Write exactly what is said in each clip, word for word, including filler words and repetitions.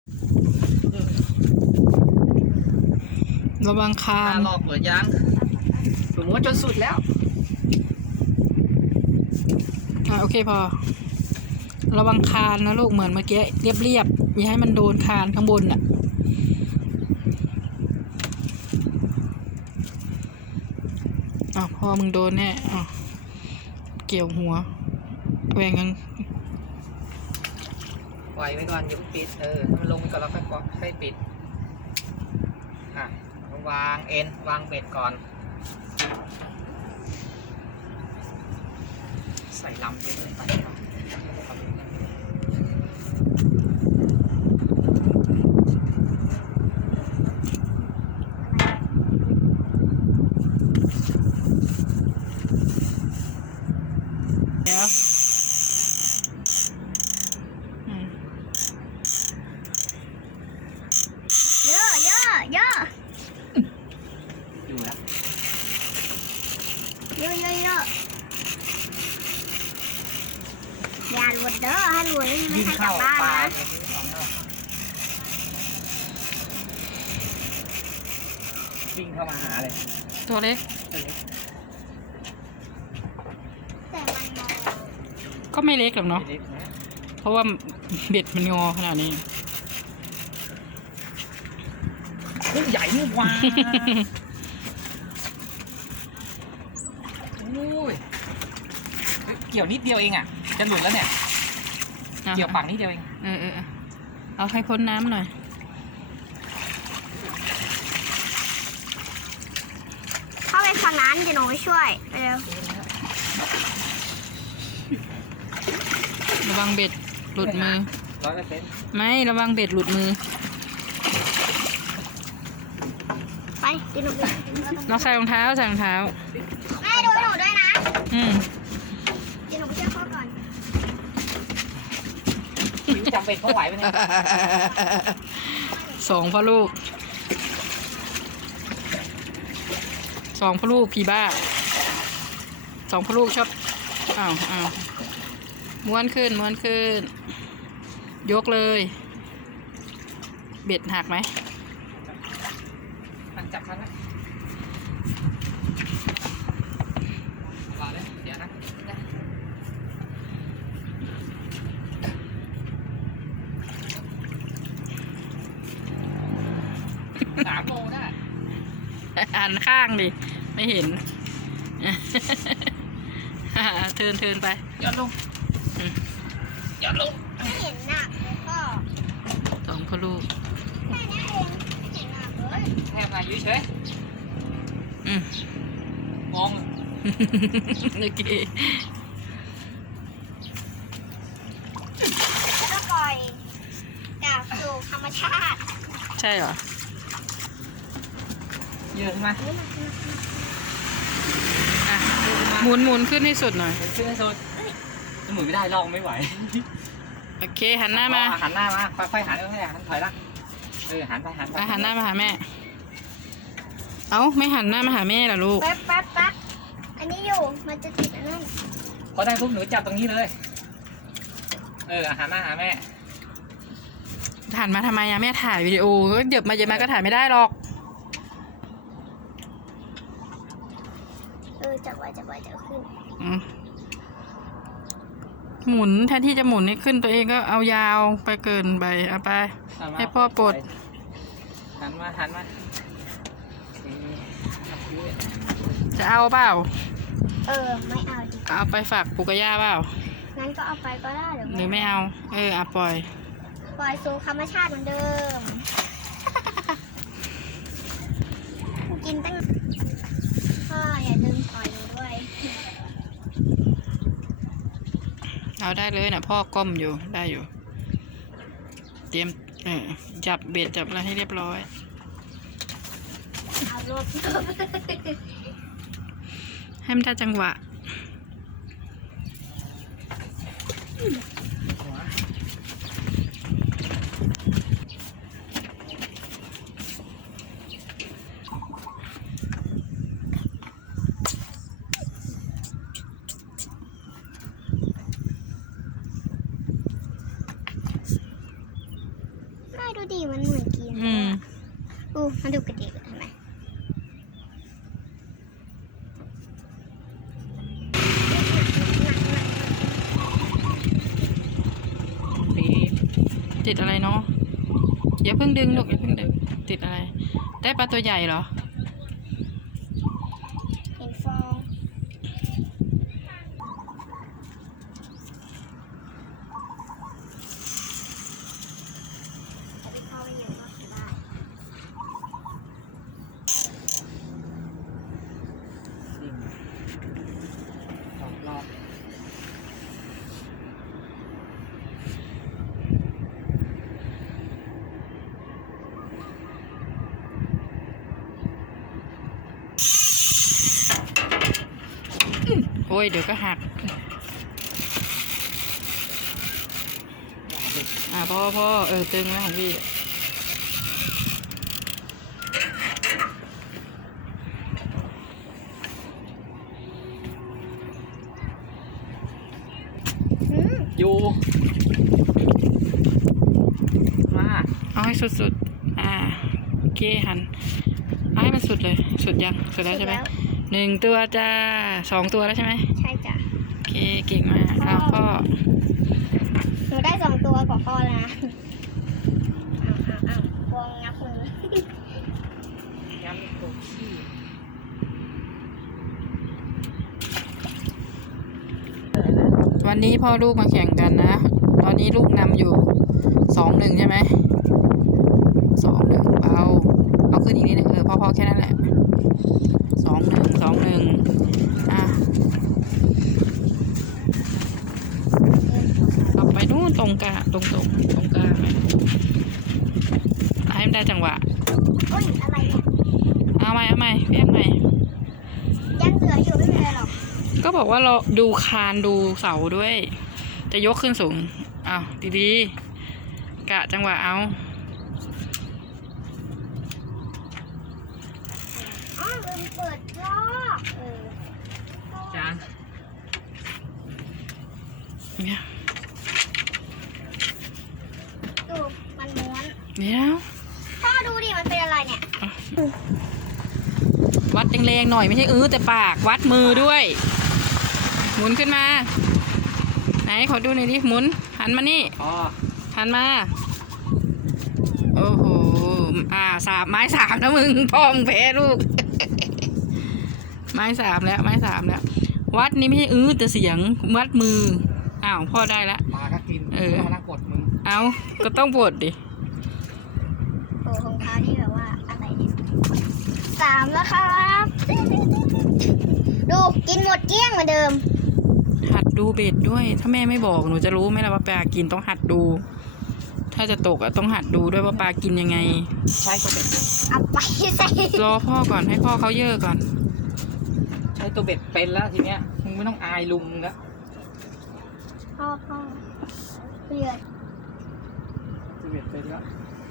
ระวังคานหลอกเปิดยางสมมติจนสุดแล้วอ่าโอเคพอระวังคานนะลูกเหมือนเมื่อกี้เรียบๆอย่าให้มันโดนคานข้างบนน่ะอ้าวพอมึงโดนแน่อ้าวเกี่ยวหัวแหวงยังปล่อยไว้ก่อนอย่าเพิ่งปิดเออถ้ามันลงไปก่อนแล้วค่อยค่อยปิดอ่ะวางเอ็นวางเบ็ดก่อนใส่ลำเยอะเลยไปครับเดี๋ยวเยอะเยอะเยอะอยู่แล้วเยอะเยอะเยอะอย่าหลุดเด้อให้หลุดไม่วิ่งให้กลัเข้าบบ้านปลานะวิ่งเข้ามาหาเลยตัวเล็กแต่มันมองก็ไม่เล็กหรอกเนาะเพราะว่าเบ็ดมันงอขนาดนี้กุ้งใหญ่นี่ว้าโอ้ยเกี่ยวนิดเดียวเองอ่ะจะหลุดแล้วเนี่ยเกี่ยวปากนิดเดียวเองเออเออเอาให้พ้นน้ำหน่อยเข้าไปฝั่งนั้นเดี๋ยวหนูไปช่วยเร็วระวังเบ็ดหลุดมือร้อยเปอร์เซ็นต์ไม่ระวังเบ็ดหลุดมือไปเดี๋ยวหนูไปเราใส่รองเท้าใส่รองเท้าแม่ดูหนูด้วยนะอืมเดี๋ยวหนูไปช่วยพ่อก่อนจำเป็นเขาไหวไหมเนี่ยสองพ่อลูกสองพ่อลูกพี่บ้าสองพ่อลูกชอบอ้าวอ้าวม้วนขึ้นม้วนขึ้นยกเลยเบ็ดหักไหมมันจับมันนะรอเลยเดี๋ยวนะสามโมงได้อ่านข้างดิไม่เห็นเทินเทินไปย้อนลงย้อนลงไม่เห็นหนักเลยพ่อสองพ่อลูกแค่นี้เองไม่เห็นหนักเลยแทบมาอยู่เฉยอืมมองโอเคแล้วก็ปล่อยกลับสู่ธรรมชาติใช่เหรอเยอะมาอ่ะหมุนหมุนขึ้นให้สุดหน่อยขึ้นให้สุดหมุนไม่ได้ลองไม่ไหวโอเคหันหน้ามาหันหน้ามาค่อยๆหันค่อยๆหันถอยละเออหันไปหันไปหันหน้ามาหาแม่เอ้าไม่หันหน้ามาหาแม่เหรอลูกแป๊บแป๊บแป๊บอันนี้อยู่มันจะติดอันนั้นพอได้ปุ๊บหนูจับตรงนี้เลยเออหันหน้าหาแม่หันมาทำไมอะแม่ถ่ายวิดีโอก็เดี๋ยวมาเดี๋ยวมาก็ถ่ายไม่ได้หรอกเออจับไว้จับไว้จะขึ้นหมุนแทนที่จะหมุนให้ขึ้นตัวเองก็เอายาวไปเกินไปเอาไปให้พ่อปลดหันมาหันมาจะเอาเปล่าเออไม่เอาดิเอาไปฝากปู่กับย่าเปล่างั้นก็เอาไปก็ได้หรือหรือไม่เอาเออเอาปล่อยปล่อยสู่ธรรมชาติเหมือนเดิมกินตั้งพ่ออย่าลืมปล่อยหนูด้วยเอาได้เลยนะพ่อก้มอยู่ได้อยู่เตรียมเออจับเบ็ดจับอะไรให้เรียบร้อยเอารถให้มันได้จังหวะดูดิมันเหมือนกินอืมอู้มันดูกระดิกเห็นไหมปีดติดอะไรเนาะอย่าเพิ่งดึงลูกอย่าเพิ่งดึงติดอะไร ได้ปลาตัวใหญ่เหรอเห็นฟองแต่พี่พ่อไม่อยู่ก็ได้สิ่งสองรอบโอ้ยเดี๋ยวก็หัก อ่าพ่อพ่อเออตึงแล้วของพี่อืมอยู่มาเอาให้สุดๆ อ่าโอเคหันเอาให้มันสุดเลย สุดยัง สุดแล้วใช่ไหมแล้วหนึ่งตัวจ้าสองตัวแล้วใช่ไหมใช่จ้ะโอเค เก่งมากเอาพ่อหนูได้สองตัวกว่าพ่อแล้วนะอ้าวอ้าวอ้าวพวงงับมือย้ำตัวขี้วันนี้พ่อลูกมาแข่งกันนะ ตอนนี้ลูกนำอยู่สองหนึ่งใช่ไหม สองหนึ่งเอาเอาขึ้นอีกนิดนึงเออพอๆแค่นั้นแหละ สองหนึ่ง สองหนึ่ง อ่ะต่อไปนู่นตรงกลางตรงตรงตรงกลางไหมให้มันได้จังหวะโอ้ยอะไรเนี่ยเอาใหม่เอาใหม่เพี้ยงใหม่ยังเหลืออยู่ไม่เป็นไรหรอกก็บอกว่าเราดูคานดูเสาด้วย จะยกขึ้นสูงเอาดีๆ กะจังหวะเอาอ๋อลืมเปิดรอบเออจานเนี่ยดูมันม้วนเดี๋ยวพ่อดูดิมันเป็นอะไรเนี่ยวัดแรงๆหน่อยไม่ใช่อื้อแต่ปากวัดมือด้วย หมุนขึ้นมา ไหนขอดูหน่อยดิหมุน หันมานี่อ๋อหันมา โอ้โหอ่าสามไม้สามนะมึงพ่อมึงแพ้ลูก ไม้สามแล้วไม้สามแล้ว วัดนี่ไม่ใช่อื้อแต่เสียงวัดมืออ้าวพ่อได้ละมาก็กินเออมานั่งกดมึงเอาก็ต้องปวดดิโอ้รองเท้านี่แบบว่าอะไรเนี่ยสามแล้วครับ ดูกินหมดเกลี้ยงเหมือนเดิมหัดดูเบ็ดด้วย ถ้าแม่ไม่บอกหนูจะรู้ไหมล่ะว่าปลากินต้องหัดดู ถ้าจะตกอะต้องหัดดูด้วยว่าปลากินยังไงใช้ตัวเบ็ดเอาไปใส่รอพ่อก่อนให้พ่อเขาเยอะก่อนใช้ตัวเบ็ดเป็นแล้วทีเนี้ยมึงไม่ต้องอายลุงแล้วพ่อพ่อเลือดตัวเบ็ดเป็นแล้ว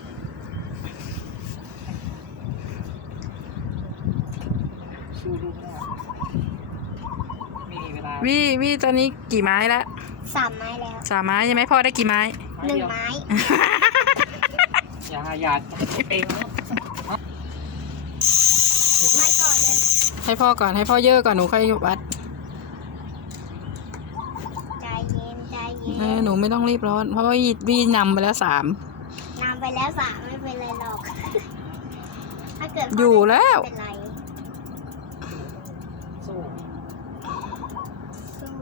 สู้ลูกไม่ได้มีเวลาวิวิตอนนี้กี่ไม้ละสามไม้แล้วสามไม้ใช่ไหมพ่อได้กี่ไม้หนึ่งเดียวไม้อย่าอย่าเองแล้วไม้ก่อนเลยให้พ่อก่อนให้พ่อเยอะก่อนหนูค่อยวัดใจเย็นใจเย็เออน หนูไม่ต้องรีบร้อน เพราะว่าวินำไปแล้วสามนำไปแล้วสามไม่เป็นไรหรอก ถ้าเกิดพ่อยู่แล้วไม่เป็นไรสู้สู้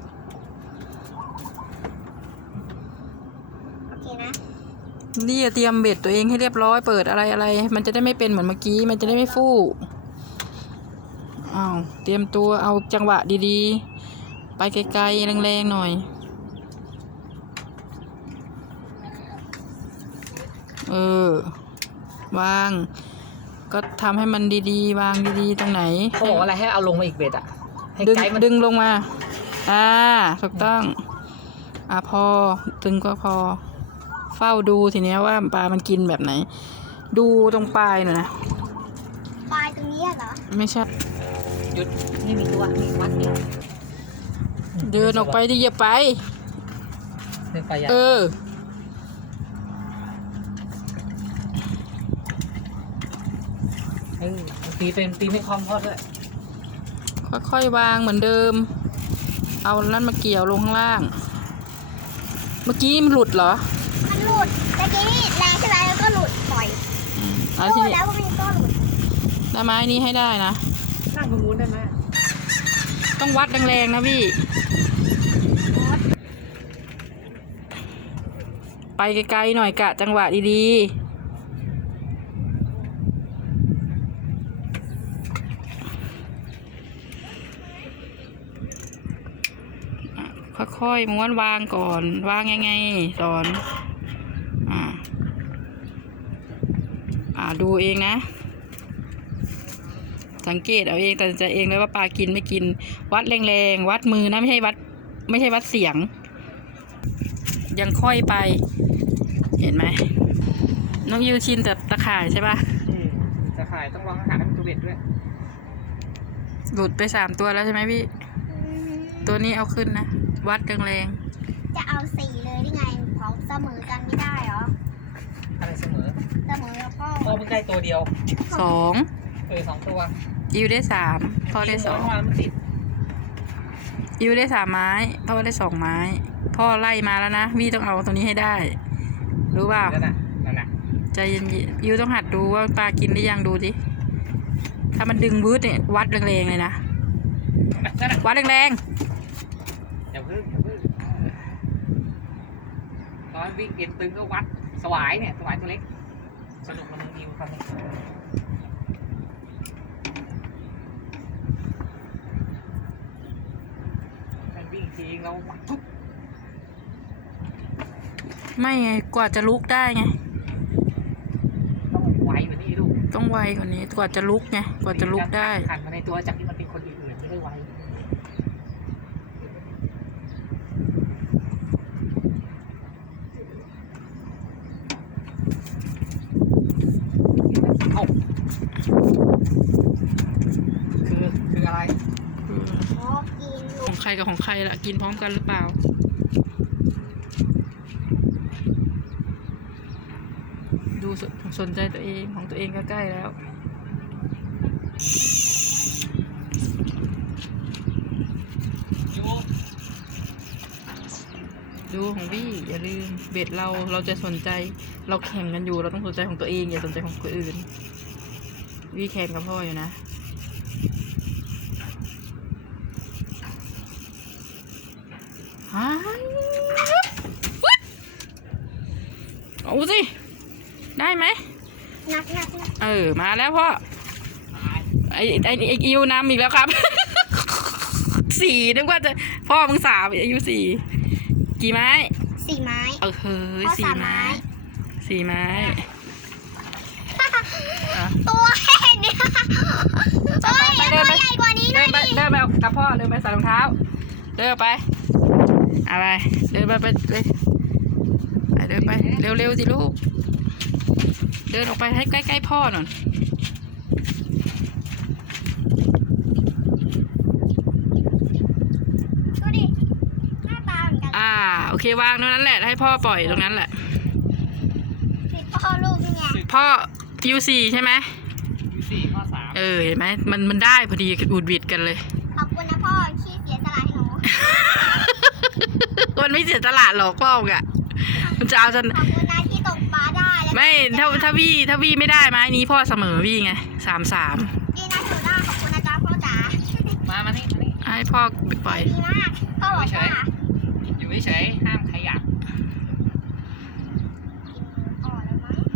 โอเคนะนี่เตรียมเบ็ดตัวเองให้เรียบร้อยเปิดอะไรอะไร มันจะได้ไม่เป็นเหมือนเมื่อกี้ มันจะได้ไม่ฟู่อ้าวเตรียมตัวเอาจังหวะดีๆ ไปไกลๆแรงๆหน่อย เออ วาง ก็ทำให้มันดีๆ วางดีๆ ตรงไหนเขาบอกว่าอะไรให้เอาลงมาอีกเบ็ดอ่ะ ให้ดึงไกด์มันดึงลงมา อ่า ถูกต้อง อ่าพอ ดึงก็พอ เฝ้าดูทีเนี้ยว่าปลามันกินแบบไหน ดูตรงปลายหน่อยนะปลายตรงนี้เหรอไม่ใช่หยุดนี่มีตัวมีวัดนี่เดินออกไปดิอย่าไปเดินไปอย่าเออออมันตีเต็มตีไม่คอมพอดด้วยค่อยๆวางเหมือนเดิม เอานั่นมาเกี่ยวลงข้างล่าง เมื่อกี้มันหลุดเหรอมันหลุดตะกี้นี่แรงใช่ไหมแล้วก็หลุดปล่อยอืมเอาโอ้ทีนี้แล้วมันก็หลุดได้ไม้นี้ให้ได้นะนั่งตรงนู้นได้ไหมต้องวัดแรงๆนะพี่ ไปไกลๆหน่อยกะจังหวะดีๆ ค่อยๆม้วนวางก่อน วางยังไงสอน อ่า อ่าดูเองนะ สังเกตเอาเองตัดสินใจเองเลยว่าปลากินไม่กิน วัดแรงๆ วัดมือนะไม่ใช่วัด ไม่ใช่วัดเสียง ยังค่อยไป เห็นไหมน้องยูชินแต่ตะข่ายใช่ปะอืมจะขายต้องวางอาหารให้มันตัวเบ็ดด้วยหลุดไปสามตัวแล้วใช่ไหมพี่อืมตัวนี้เอาขึ้นนะ วัดแรงจะเอาสี่เลยได้ไงเขาเสมอกันไม่ได้เหรออะไรเสมอเสมอกับพ่อพ่อเพิ่งได้ตัวเดียวๆสองเออสองตัวยูได้สามพ่อได้สองเมื่อวานมันติดยูได้สามไม้พ่อได้สองไม้ พ่อไล่มาแล้วนะวี่ต้องเอาตัวนี้ให้ได้ รู้เปล่านั่นน่ะนั่นน่ะใจเย็นๆยูต้องหัดดูว่าปลากินหรือยังดูดิถ้ามันดึงวืดเนี่ยวัดแรงๆเลยนะนั่นน่ะวัดแรงอย่าพึ่งอย่าพึ่งตอนวิ่งเอ็นตึงก็วัดสวายเนี่ยสวายตัวเล็กสนุกมันมีความสนุกมันวิ่งทีเราปักปุ๊บๆไม่ไงกว่าจะลุกได้ไงต้องไวกว่านี้ลูกต้องไวกว่านี้กว่าจะลุกไงกว่าจะลุกได้หันมาในตัวจากที่มันเป็นคนอื่นๆไม่ได้ไวเอ้าคือคืออะไรขอกินขลูอก งใครกับของใครล่ะกินพร้อมกันหรือเปล่า ดูสสนใจตัวเองของตัวเองก็ใกล้แล้วยูดูของพี่อย่าลืมเบ็ดเราเราจะสนใจเราแข่งกันอยู่เราต้องสนใจของตัวเองอย่าสนใจของคนอื่นวี่แข่งกับพ่ออยู่นะฮะเอาสิได้ไหมนักนักนักเออมาแล้วพ่อไอไอไออิวนำอีกแล้วครับ สี่นึกว่าจะพ่อมึงสามอายุสี่กี่ไม้สี่ไม้เออเฮ้ยพ่อสี่สามไม้ไม้สี่ไม้อ่ะตัวแค่เนี้ยเฮ้ยไปตัวเดินไปใหญ่กว่านี้หเดิน่อน ยไปดิเดินไปกับพ่อเดินไปใส่รองเท้าเดินไปอะไรเดินไปไปเลยไปเดินไปเร็วๆสิลูกเดินออกไปให้ใกล้ๆพ่อหน่อยดูดิหน้าตาเหมือนกันอ่าโอเควางตรงนั้นแหละให้พ่อปล่อยตรงนั้นแหละผิดพ่อลูกนี่ไงพ่อยูสี่ใช่ไหมยูสี่ข้อสามเออเห็นไหมมันมันได้พอดีอุดบิดกันเลยขอบคุณนะพ่อที่เสียสละให้หนูมันไม่เสียตลาดหรอกพ่อมึงอะมันจะเอาจนขอบคุณนะที่ตกปลาได้แล้วไม่ถ้าถ้าวี่ถ้าวี่ไม่ได้ไม้นี้พ่อเสมอวี่ไงสามสามดีนะหนูได้ขอบคุณนะจ๊ะพ่อจ๋ามามานี่มานี่ให้พ่อปล่อยดีมากพ่อบอกว่าอยู่เฉยๆห้ามขยับอ่อนแล้วมั้ง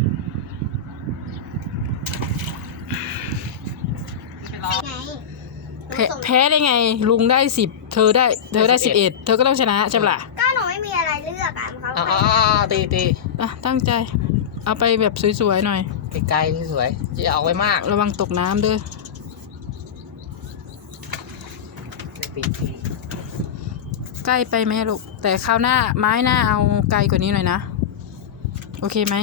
ไม่รอไงแพ้แพ้ได้ไง ลุงได้สิบเธอได้เธอได้สิบเอ็ดเธอก็ต้องชนะใช่ปะล่ะก็หนูไม่มีอะไรเลือกอ่ะเขาอ๋อตีตีอ่ะตั้งใจ เอาไปแบบสวยๆหน่อยไกลๆสวยจะเอาไว้มากระวังตกน้ำด้วยตีตีใกล้ไปไหมลูกแต่คราวหน้าไม้หน้าเอาไกลกว่านี้หน่อยนะโอเคไหม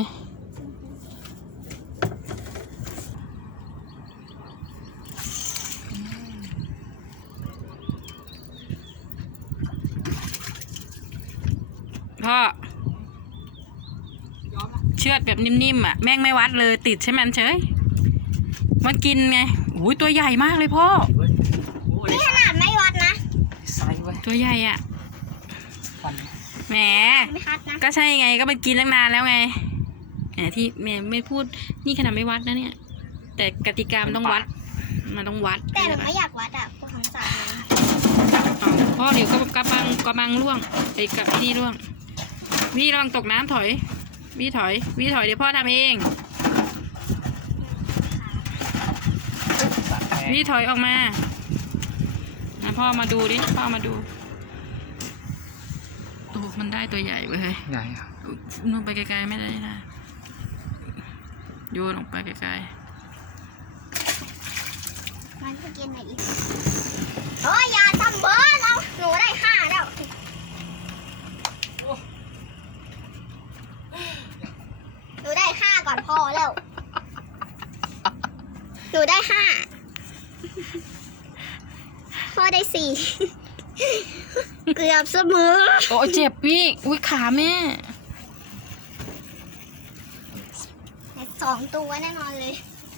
พ่อเชือดแบบนิ่มๆอ่ะแม่งไม่วัดเลยติดใช่ไหมนเฉยมันกินไงอุ้ยตัวใหญ่มากเลยพ่อเว้ยโอ้ยนี่ขนาดไม่วัดนะไซส์เว้ยตัวใหญ่อ่ะฟันแหมไม่คัดนะก็ใช่ไงก็มันกินตั้งนานแล้วไงแหมที่แม่ไม่พูดนี่ขนาดไม่วัดนะเนี่ย แต่กติกามันต้องวัด มันต้องวัดแต่หนูไม่อยากวัดอ่ะพวกคำสั่งนั้นเอาพ่อเดี๋ยวก็กระบังกระบังล่วงไอ้กับไอ้นี่ล่วงวีระวังตกน้ำถอยวีถอยวีถอยเดี๋ยวพ่อทำเองสัตว์แม่วีถอยออกมาอ่ะพ่อมาดูดิพ่อมาดูโอ้มันได้ตัวใหญ่เว้ยใหญ่อะนู่นไปไกลๆไม่ได้นะโยนออกไปไกลมันจะกินอะไรอีกโอ้ยอย่าทำเบอร์แล้วหนูได้ห้าแล้วหนูได้ห้าก่อนพอแล้วหนูได้ห้าพ่อได้สี่เกือบเสมอๆโอ้เจ็บวีอุ้ยขาแม่สองตัวแน่นอนเลย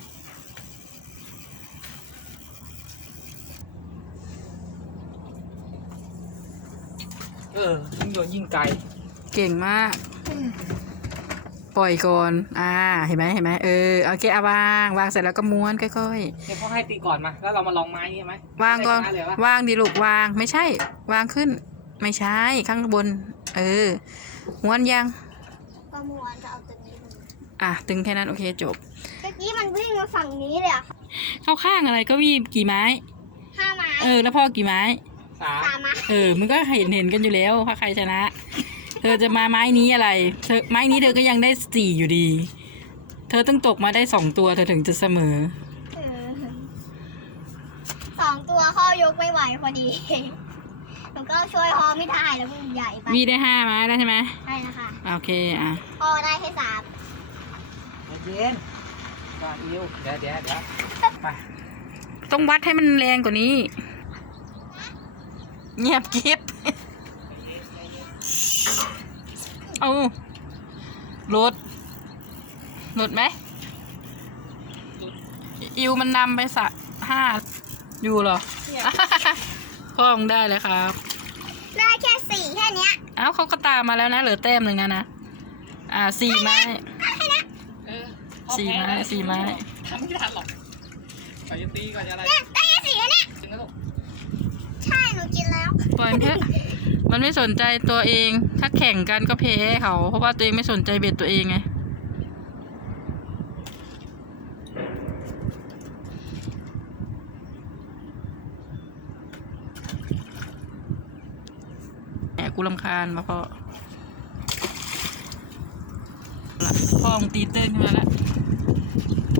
เออยิ่งโยนยิ่งไกลเก่งมาก ปล่อยก่อน อ่า เห็นไหมเห็นไหมเออโอเคเอาวางวางเสร็จแล้วก็ม้วนค่อยเดี๋ยวพ่อให้ตีก่อนมาแล้วเรามาลองไม้นี่ไหมๆวางก่อนได้ชะเลยวะวางดิลูกวางไม่ใช่ วางขึ้น ไม่ใช่ข้างบน เออม้วนยังประมวลจะเอาตัวนี้ลงอ่ะตึงแค่นั้นโอเคจบเมื่อกี้มันวิ่งมาฝั่งนี้เลยอ่ะเข้าข้างอะไรก็วีกี่ไม้ห้าไม้เออ แล้วพ่อกี่ไม้สามสามไม้เออ มันก็เห็นเห็นกันอยู่แล้วว่าใครชนะ เธอจะมาไม้นี้อะไรเธอไม้นี้เธอก็ยังได้สี่อยู่ดี เธอต้องตกมาได้สองตัวเธอถึงจะเสมอเออสองตัวข้อยกไม่ไหวพอดีหนูก็ช่วยพ่อไม่ได้แล้วมันใหญ่ไปวีได้ห้าไม้แล้วใช่ไหมใช่นะคะโอเคอ่ะพ่อได้แค่สามเย็นว่าอิวเดี๋ยวเดี๋ยวเดี๋ยวไปต้องวัดให้มันแรงกว่านี้ เงียบกิ๊บ เอาหลุดหลุดไหมอิวมันนำไปสะห้าอยู่เหรอ พ่อคงได้เลยครับได้แค่สี่แค่เนี้ยเอ้าเขาก็ตามมาแล้วนะเหลือแต้มหนึ่งนะนะ อ่าสี่ไม้เออสี่ไม้สี่ไม้ทำไม่ทันหรอกไปจะตีก่อนจะอะไรเนี่ยได้แค่สี่แล้วเนี่ยถึงแล้วลูกใช่หนูกินแล้วปล่อยมันเถอะมันไม่สนใจตัวเอง ถ้าแข่งกันก็แพ้เขา เพราะว่าตัวเองไม่สนใจเบ็ดตัวเองไง แหมกูรำคาญมาพ่อพ่อมึงตีเต้นขึ้นมาแล้ว